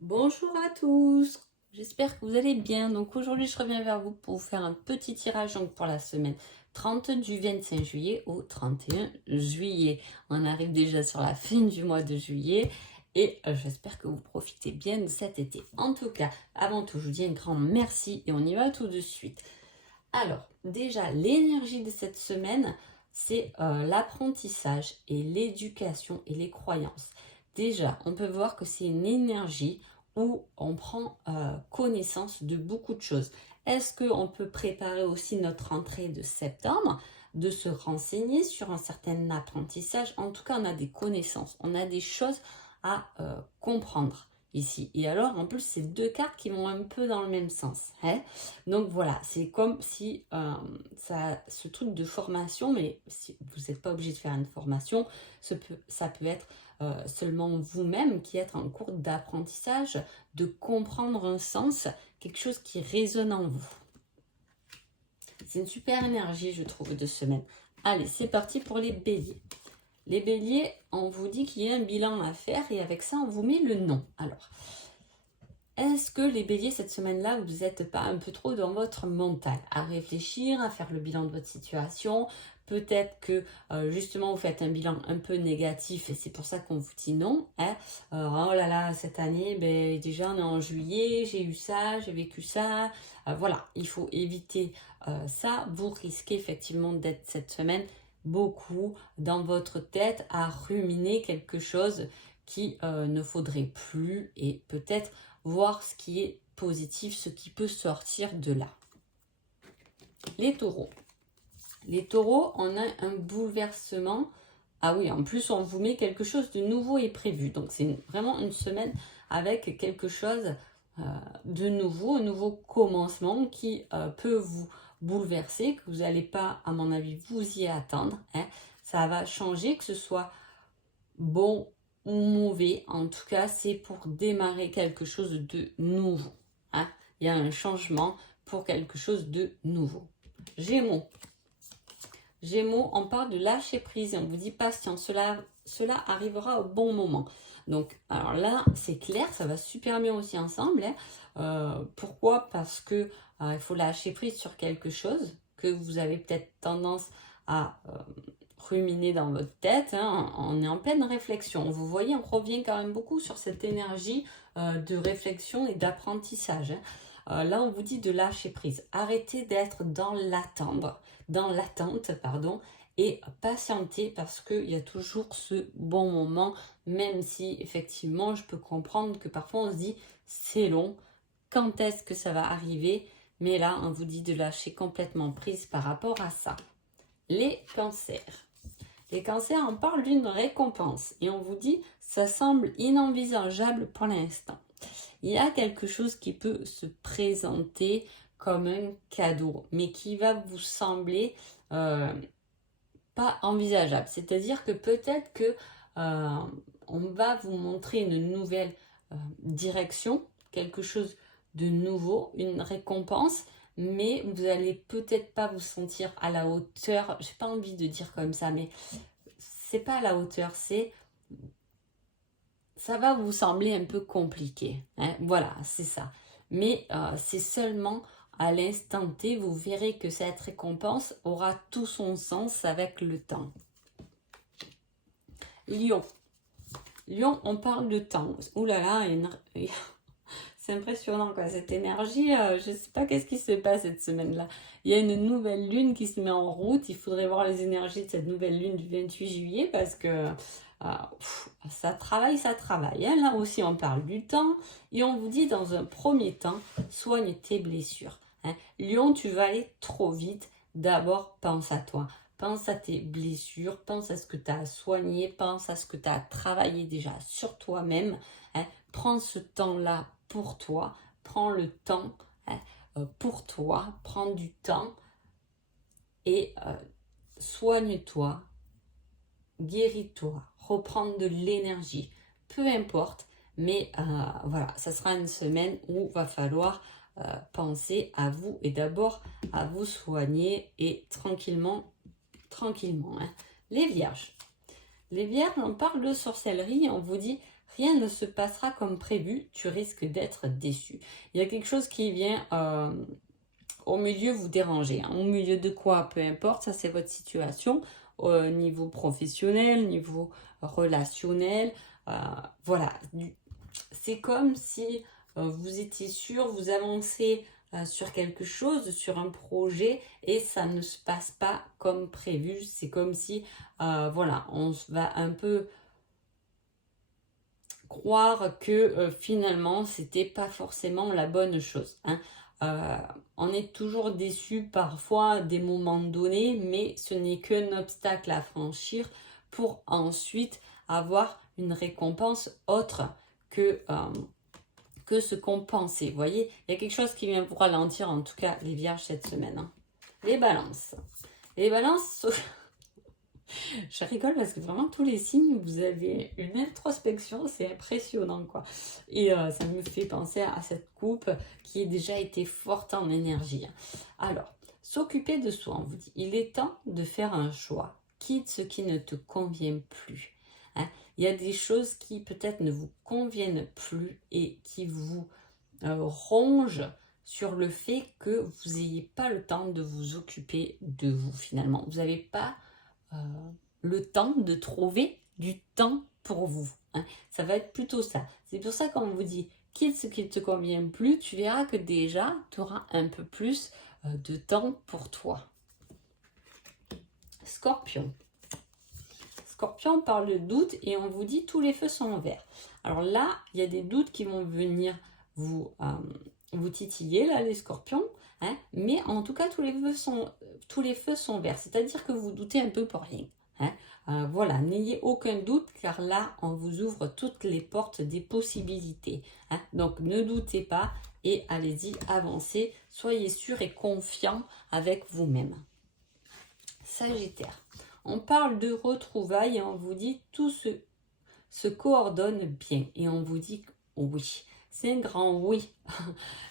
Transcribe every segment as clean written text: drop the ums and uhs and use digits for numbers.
Bonjour à tous, j'espère que vous allez bien. Donc aujourd'hui je reviens vers vous pour vous faire un petit tirage donc, pour la semaine 30 du 25 juillet au 31 juillet. On arrive déjà sur la fin du mois de juillet et j'espère que vous profitez bien de cet été. En tout cas, avant tout, je vous dis un grand merci et on y va tout de suite. Alors, déjà, l'énergie de cette semaine, c'est l'apprentissage et l'éducation et les croyances. Déjà, on peut voir que c'est une énergie où on prend connaissance de beaucoup de choses. Est-ce qu'on peut préparer aussi notre rentrée de septembre, de se renseigner sur un certain apprentissage? En tout cas, on a des connaissances, on a des choses à comprendre ici. Et alors, en plus, c'est deux cartes qui vont un peu dans le même sens. Hein. Donc voilà, c'est comme si ce truc de formation, mais si vous n'êtes pas obligé de faire une formation, ça peut être seulement vous-même qui êtes en cours d'apprentissage, de comprendre un sens, quelque chose qui résonne en vous. C'est une super énergie, je trouve, de semaine. Allez, c'est parti pour les béliers. Les béliers, on vous dit qu'il y a un bilan à faire et avec ça, on vous met le nom. Alors, est-ce que les béliers, cette semaine-là, vous n'êtes pas un peu trop dans votre mental, à réfléchir, à faire le bilan de votre situation? Peut-être que justement, vous faites un bilan un peu négatif et c'est pour ça qu'on vous dit non. Hein. Oh là là, cette année, ben, déjà on est en juillet, j'ai eu ça, j'ai vécu ça. Voilà, il faut éviter ça. Vous risquez effectivement d'être cette semaine beaucoup dans votre tête à ruminer quelque chose qui ne faudrait plus et peut-être voir ce qui est positif, ce qui peut sortir de là. Les taureaux. Les taureaux, on a un bouleversement. Ah oui, en plus, on vous met quelque chose de nouveau et prévu. Donc, c'est vraiment une semaine avec quelque chose de nouveau, un nouveau commencement qui peut vous bouleverser, que vous n'allez pas, à mon avis, vous y attendre. Hein. Ça va changer, que ce soit bon ou mauvais. En tout cas, c'est pour démarrer quelque chose de nouveau. Hein. Il y a un changement pour quelque chose de nouveau. Gémeaux. Gémeaux, on parle de lâcher prise et on vous dit patience, cela arrivera au bon moment. Donc, alors là, c'est clair, ça va super bien aussi ensemble. Hein. Pourquoi? Parce que il faut lâcher prise sur quelque chose que vous avez peut-être tendance à ruminer dans votre tête. Hein. On est en pleine réflexion. Vous voyez, on revient quand même beaucoup sur cette énergie de réflexion et d'apprentissage. Hein. Là, on vous dit de lâcher prise. Arrêtez d'être dans l'attente, et patienter parce qu'il y a toujours ce bon moment, même si effectivement, je peux comprendre que parfois on se dit c'est long, quand est-ce que ça va arriver? Mais là, on vous dit de lâcher complètement prise par rapport à ça. Les cancers. Les cancers, on parle d'une récompense et on vous dit ça semble inenvisageable pour l'instant. Il y a quelque chose qui peut se présenter comme un cadeau, mais qui va vous sembler pas envisageable. C'est-à-dire que peut-être que on va vous montrer une nouvelle direction, quelque chose de nouveau, une récompense, mais vous allez peut-être pas vous sentir à la hauteur. J'ai pas envie de dire comme ça, mais c'est pas à la hauteur, ça va vous sembler un peu compliqué. Hein. Voilà, c'est ça. Mais c'est seulement à l'instant T, vous verrez que cette récompense aura tout son sens avec le temps. Lion. Lion, on parle de temps. Ouh là là, c'est impressionnant quoi, cette énergie. Je ne sais pas qu'est-ce qui se passe cette semaine-là. Il y a une nouvelle lune qui se met en route. Il faudrait voir les énergies de cette nouvelle lune du 28 juillet parce que ça travaille, ça travaille. Hein. Là aussi, on parle du temps et on vous dit dans un premier temps, soigne tes blessures. Hein. Lion, tu vas aller trop vite. D'abord, pense à toi. Pense à tes blessures, pense à ce que tu as soigné, pense à ce que tu as travaillé déjà sur toi-même. Hein. Prends ce temps-là pour toi, prends le temps pour toi, prends du temps et soigne-toi, guéris-toi, reprends de l'énergie, peu importe, mais voilà, ça sera une semaine où va falloir penser à vous et d'abord à vous soigner et tranquillement. Hein. Les vierges. Les vierges, on parle de sorcellerie, on vous dit rien ne se passera comme prévu, tu risques d'être déçu. Il y a quelque chose qui vient au milieu vous déranger. Au milieu de quoi, peu importe, ça c'est votre situation, au niveau professionnel, niveau relationnel. Voilà, c'est comme si vous étiez sûr, vous avancez sur quelque chose, sur un projet et ça ne se passe pas comme prévu. C'est comme si, voilà, on va un peu croire que finalement c'était pas forcément la bonne chose. Hein. On est toujours déçu parfois des moments donnés, mais ce n'est qu'un obstacle à franchir pour ensuite avoir une récompense autre que ce qu'on pensait. Vous voyez, il y a quelque chose qui vient vous ralentir, en tout cas les vierges cette semaine. Hein. Les balances. Les balances, je rigole parce que vraiment tous les signes, vous avez une introspection, c'est impressionnant quoi. Et ça me fait penser à cette coupe qui a déjà été forte en énergie. Alors, s'occuper de soi, on vous dit, il est temps de faire un choix. Quitte ce qui ne te convient plus. Hein. Il y a des choses qui peut-être ne vous conviennent plus et qui vous rongent sur le fait que vous n'ayez pas le temps de vous occuper de vous finalement. Vous n'avez pas le temps de trouver du temps pour vous. Hein. Ça va être plutôt ça. C'est pour ça qu'on vous dit, quitte ce qui ne te convient plus, tu verras que déjà, tu auras un peu plus de temps pour toi. Scorpion. Scorpion parle de doute et on vous dit tous les feux sont verts. Alors là, il y a des doutes qui vont venir vous titiller, là, les scorpions. Hein, mais en tout cas, tous les feux sont verts. C'est-à-dire que vous doutez un peu pour rien. Hein. Voilà, n'ayez aucun doute car là, on vous ouvre toutes les portes des possibilités. Hein. Donc, ne doutez pas et allez-y, avancez. Soyez sûr et confiant avec vous-même. Sagittaire. On parle de retrouvailles et on vous dit tout se coordonne bien. Et on vous dit oui. C'est un grand oui.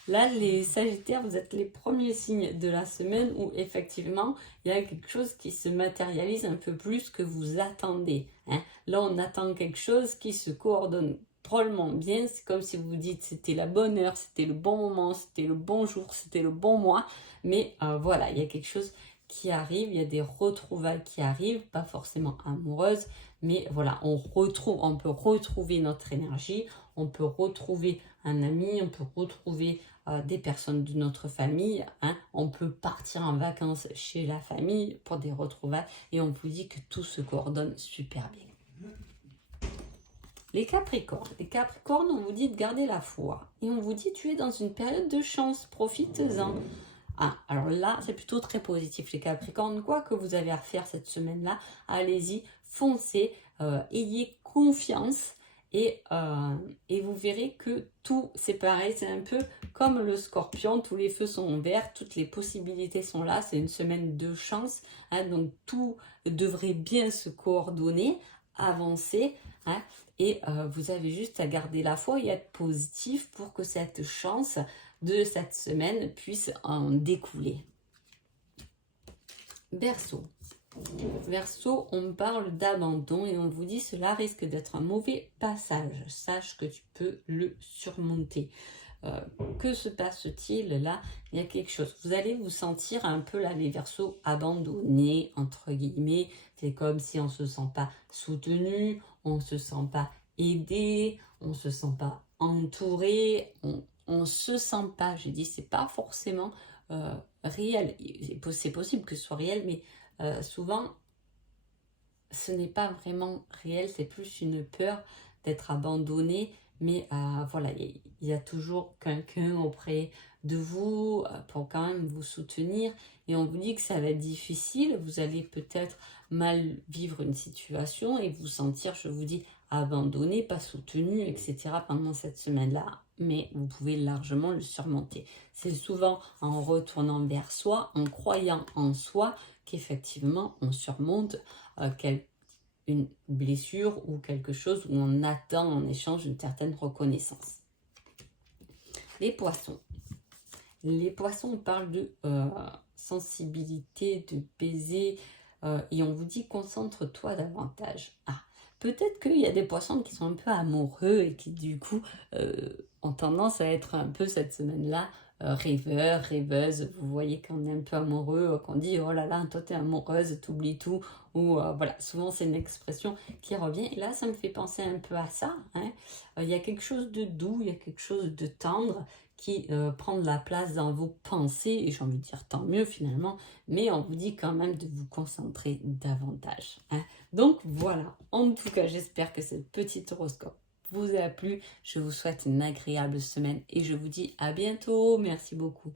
Là, les Sagittaires, vous êtes les premiers signes de la semaine où effectivement, il y a quelque chose qui se matérialise un peu plus que vous attendez. Hein. Là, on attend quelque chose qui se coordonne drôlement bien. C'est comme si vous vous dites c'était la bonne heure, c'était le bon moment, c'était le bon jour, c'était le bon mois. Mais voilà, il y a quelque chose qui arrive, il y a des retrouvailles qui arrivent, pas forcément amoureuses, mais voilà, on peut retrouver notre énergie, on peut retrouver un ami, on peut retrouver des personnes de notre famille, hein, on peut partir en vacances chez la famille pour des retrouvailles et on vous dit que tout se coordonne super bien. Les Capricornes, on vous dit de garder la foi et on vous dit tu es dans une période de chance, profites-en. Ah, alors là, c'est plutôt très positif les Capricornes. Quoi que vous avez à faire cette semaine-là, allez-y, foncez, ayez confiance et vous verrez que tout, c'est pareil, c'est un peu comme le Scorpion, tous les feux sont verts, toutes les possibilités sont là, c'est une semaine de chance, hein, donc tout devrait bien se coordonner, avancer, hein, et vous avez juste à garder la foi et être positif pour que cette chance de cette semaine puisse en découler. Verseau. Verseau, on parle d'abandon et on vous dit cela risque d'être un mauvais passage. Sache que tu peux le surmonter. Que se passe-t-il là? Il y a quelque chose. Vous allez vous sentir un peu là, les Verseaux, abandonnés, entre guillemets. C'est comme si on ne se sent pas soutenu, on ne se sent pas aidé, on ne se sent pas entouré, on se sent pas, je dis, c'est pas forcément réel. C'est possible que ce soit réel, mais souvent, ce n'est pas vraiment réel, c'est plus une peur d'être abandonné. Mais voilà, il y a toujours quelqu'un auprès de vous pour quand même vous soutenir. Et on vous dit que ça va être difficile. Vous allez peut-être mal vivre une situation et vous sentir, je vous dis, abandonné, pas soutenu, etc. pendant cette semaine-là. Mais vous pouvez largement le surmonter. C'est souvent en retournant vers soi, en croyant en soi, qu'effectivement on surmonte une blessure ou quelque chose où on attend en échange une certaine reconnaissance. Les poissons. Les poissons, on parle de sensibilité, de baiser, et on vous dit concentre-toi davantage. Ah, peut-être qu'il y a des poissons qui sont un peu amoureux et qui du coup ont tendance à être un peu cette semaine-là rêveurs, rêveuses. Vous voyez qu'on est un peu amoureux, qu'on dit oh là là, toi t'es amoureuse, t'oublies tout. Ou voilà, souvent c'est une expression qui revient. Et là, ça me fait penser un peu à ça. Hein. Il y a quelque chose de doux, il y a quelque chose de tendre qui prend de la place dans vos pensées. Et j'ai envie de dire tant mieux finalement. Mais on vous dit quand même de vous concentrer davantage. Hein. Donc voilà, en tout cas, j'espère que cette petite horoscope vous a plu. Je vous souhaite une agréable semaine et je vous dis à bientôt. Merci beaucoup.